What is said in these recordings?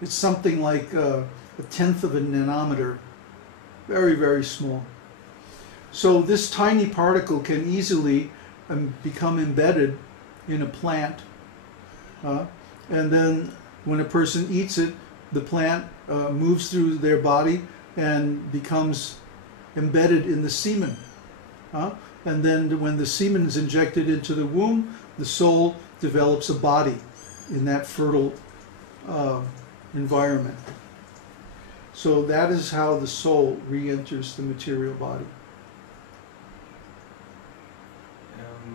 It's something like a tenth of a nanometer, very, very small. So this tiny particle can easily become embedded in a plant, and then when a person eats it, the plant moves through their body and becomes embedded in the semen. And then when the semen is injected into the womb, the soul develops a body in that fertile environment. So that is how the soul re-enters the material body.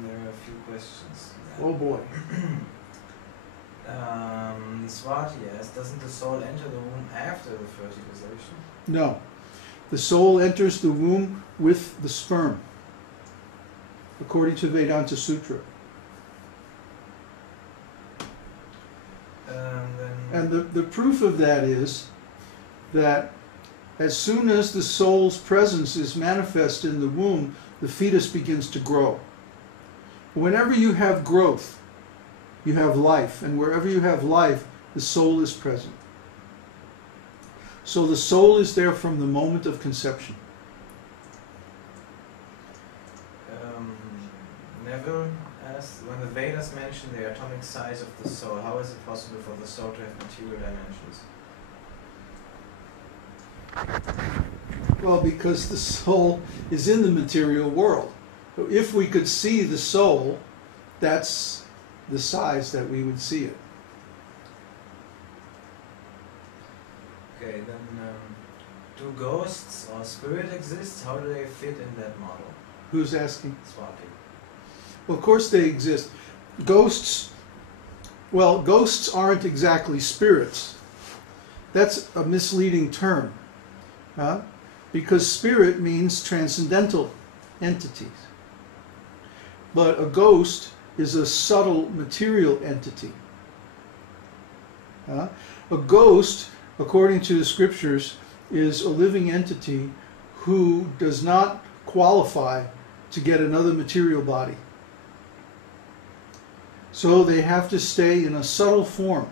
There are a few questions. Oh boy. Swati asks, doesn't the soul enter the womb after the fertilization? No. The soul enters the womb with the sperm, according to Vedānta-sūtra. And the proof of that is that as soon as the soul's presence is manifest in the womb, the fetus begins to grow. Whenever you have growth, you have life, and wherever you have life, the soul is present. So the soul is there from the moment of conception. Neville asks, when the Vedas mention the atomic size of the soul, how is it possible for the soul to have material dimensions? Well, because the soul is in the material world. So if we could see the soul, that's the size that we would see it. Okay, then do ghosts or spirit exist? How do they fit in that model? Who's asking? Swati. Well, of course they exist. Ghosts, well, ghosts aren't exactly spirits. That's a misleading term, because spirit means transcendental entities. But a ghost is a subtle material entity. A ghost, according to the scriptures, is a living entity who does not qualify to get another material body. So they have to stay in a subtle form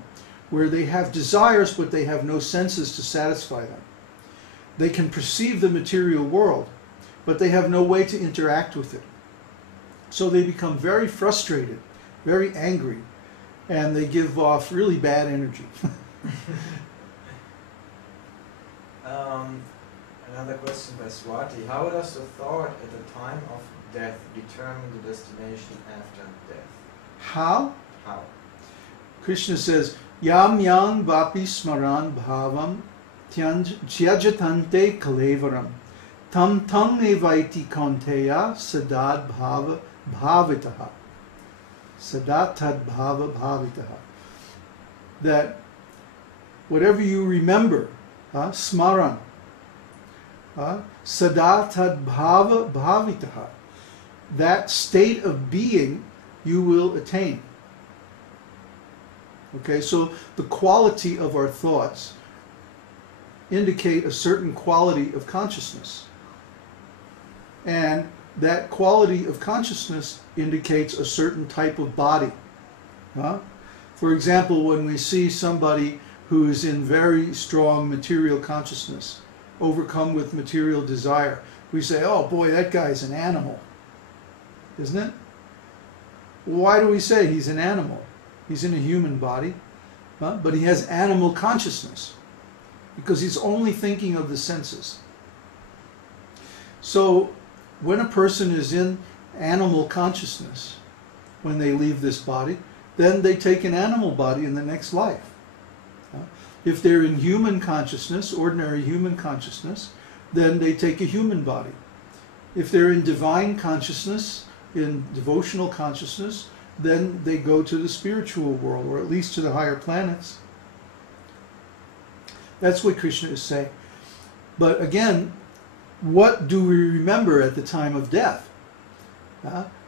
where they have desires but they have no senses to satisfy them. They can perceive the material world, but they have no way to interact with it. So they become very frustrated, very angry, and they give off really bad energy. Another question by Swati. How does the thought at the time of death determine the destination after death? How? How? Krishna says, Yam yang vapi smaran bhavam tyajatante kalevaram tam tam evaiti konteya sadad bhava bhavitaha. Sadatad bhava bhavitaha. That whatever you remember, smaran, sadatad bhava bhavitaha, that state of being you will attain. Okay, so the quality of our thoughts indicate a certain quality of consciousness. And that quality of consciousness indicates a certain type of body. For example, when we see somebody who is in very strong material consciousness, overcome with material desire, we say, oh boy, that guy's an animal. Isn't it? Why do we say he's an animal? He's in a human body, but he has animal consciousness because he's only thinking of the senses. So when a person is in animal consciousness, when they leave this body, then they take an animal body in the next life. If they're in human consciousness, ordinary human consciousness, then they take a human body. If they're in divine consciousness, in devotional consciousness, then they go to the spiritual world, or at least to the higher planets. That's what Krishna is saying. But again, what do we remember at the time of death?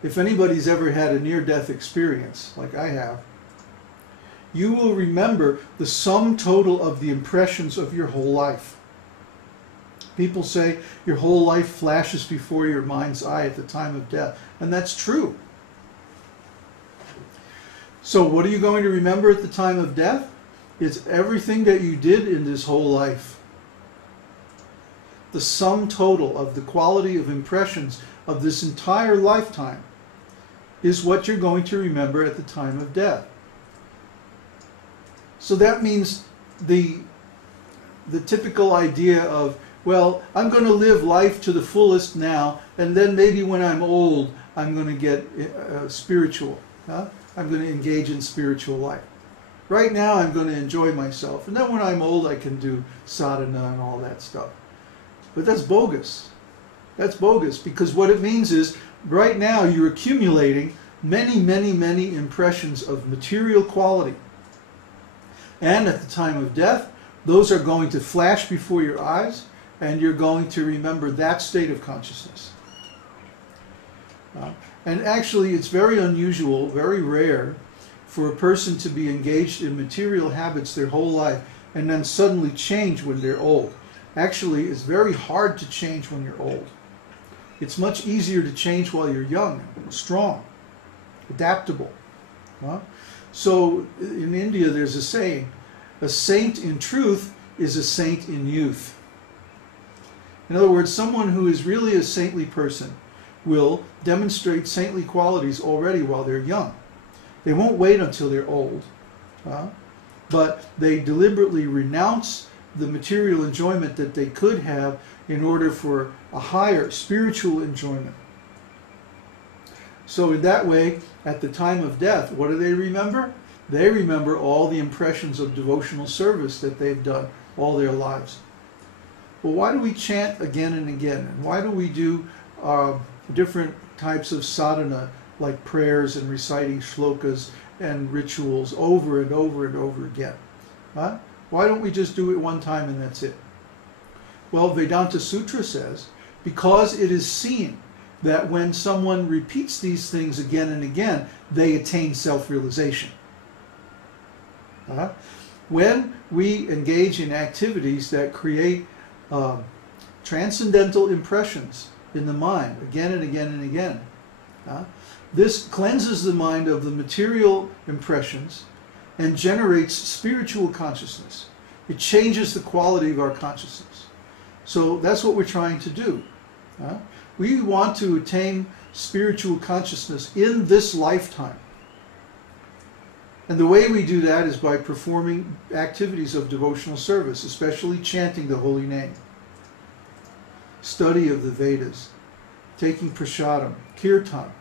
If anybody's ever had a near-death experience, like I have, you will remember the sum total of the impressions of your whole life. People say your whole life flashes before your mind's eye at the time of death, and that's true. So what are you going to remember at the time of death? It's everything that you did in this whole life. The sum total of the quality of impressions of this entire lifetime is what you're going to remember at the time of death. So that means the typical idea of, well, I'm going to live life to the fullest now, and then maybe when I'm old, I'm going to get spiritual. Huh? I'm going to engage in spiritual life. Right now, I'm going to enjoy myself, and then when I'm old, I can do sadhana and all that stuff. But that's bogus. That's bogus, because what it means is, right now, you're accumulating many, many, many impressions of material quality. And at the time of death, those are going to flash before your eyes, and you're going to remember that state of consciousness. And actually, it's very unusual, very rare, for a person to be engaged in material habits their whole life and then suddenly change when they're old. Actually, it's very hard to change when you're old. It's much easier to change while you're young, strong, adaptable. So in India, there's a saying, a saint in truth is a saint in youth. In other words, someone who is really a saintly person will demonstrate saintly qualities already while they're young. They won't wait until they're old, but they deliberately renounce the material enjoyment that they could have in order for a higher spiritual enjoyment. So in that way, at the time of death, what do they remember? They remember all the impressions of devotional service that they've done all their lives. Well, why do we chant again and again? And why do we do different types of sadhana, like prayers and reciting shlokas and rituals over and over and over again? Why don't we just do it one time and that's it? Well, Vedānta-sūtra says, because it is seen that when someone repeats these things again and again, they attain self-realization. When we engage in activities that create transcendental impressions in the mind again and again and again, this cleanses the mind of the material impressions and generates spiritual consciousness. It changes the quality of our consciousness. So that's what we're trying to do. We want to attain spiritual consciousness in this lifetime. And the way we do that is by performing activities of devotional service, especially chanting the holy name, study of the Vedas, taking prasadam, kirtan.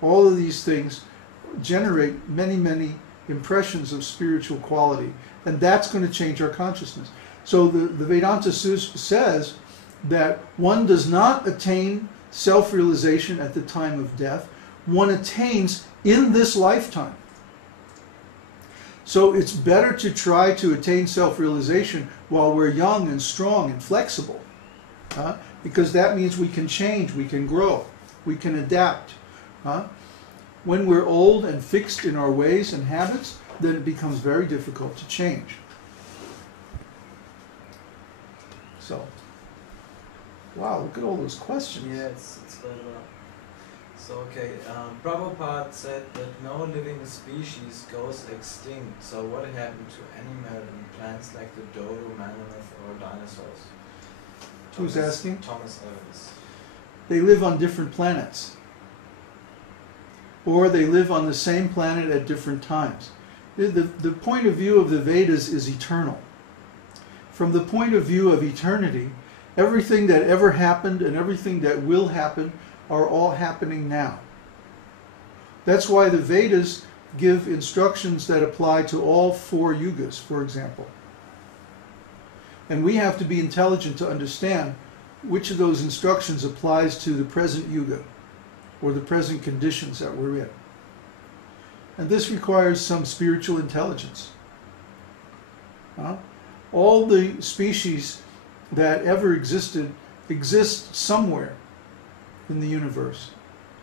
All of these things generate many, many impressions of spiritual quality, and that's going to change our consciousness. So the Vedānta-sūtra says that one does not attain self-realization at the time of death. One attains in this lifetime. So it's better to try to attain self-realization while we're young and strong and flexible, because that means we can change, we can grow, we can adapt. When we're old and fixed in our ways and habits, then it becomes very difficult to change. So, wow, look at all those questions. Yeah, it's quite a lot. So, okay, Prabhupada said that no living species goes extinct. So what happened to animal and plants like the dodo, mammoth, or dinosaurs? Who's asking? Thomas Evans. They live on different planets. Or they live on the same planet at different times. The point of view of the Vedas is eternal. From the point of view of eternity, everything that ever happened and everything that will happen are all happening now. That's why the Vedas give instructions that apply to all 4 yugas, for example. And we have to be intelligent to understand which of those instructions applies to the present yuga, or the present conditions that we're in. And this requires some spiritual intelligence. All the species that ever existed exist somewhere in the universe.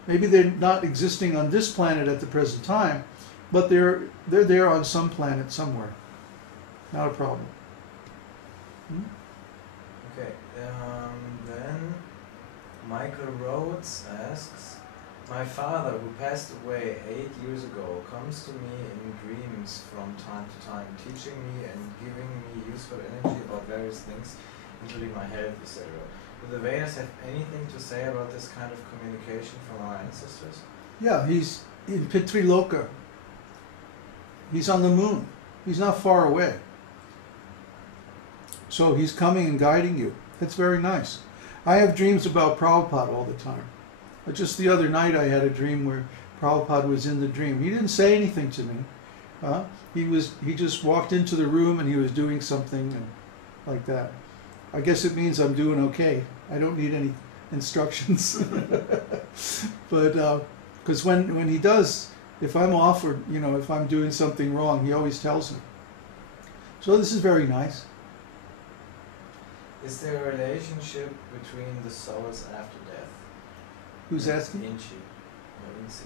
Maybe they're not existing on this planet at the present time, but they're there on some planet somewhere. Not a problem. Okay, then Michael Rhodes asks, My father, who passed away 8 years ago, comes to me in dreams from time to time, teaching me and giving me useful energy about various things, including my health, etc. Do the Vedas have anything to say about this kind of communication from our ancestors? Yeah, he's in Pitriloka. He's on the moon. He's not far away. So he's coming and guiding you. That's very nice. I have dreams about Prabhupada all the time. Just the other night I had a dream where Prabhupada was in the dream. He didn't say anything to me. He just walked into the room and he was doing something and like that. I guess it means I'm doing okay. I don't need any instructions. But because when he does, if I'm off or if I'm doing something wrong, he always tells me. So this is very nice. Is there a relationship between the souls after death? Who's asking? Inchi. Or Insi.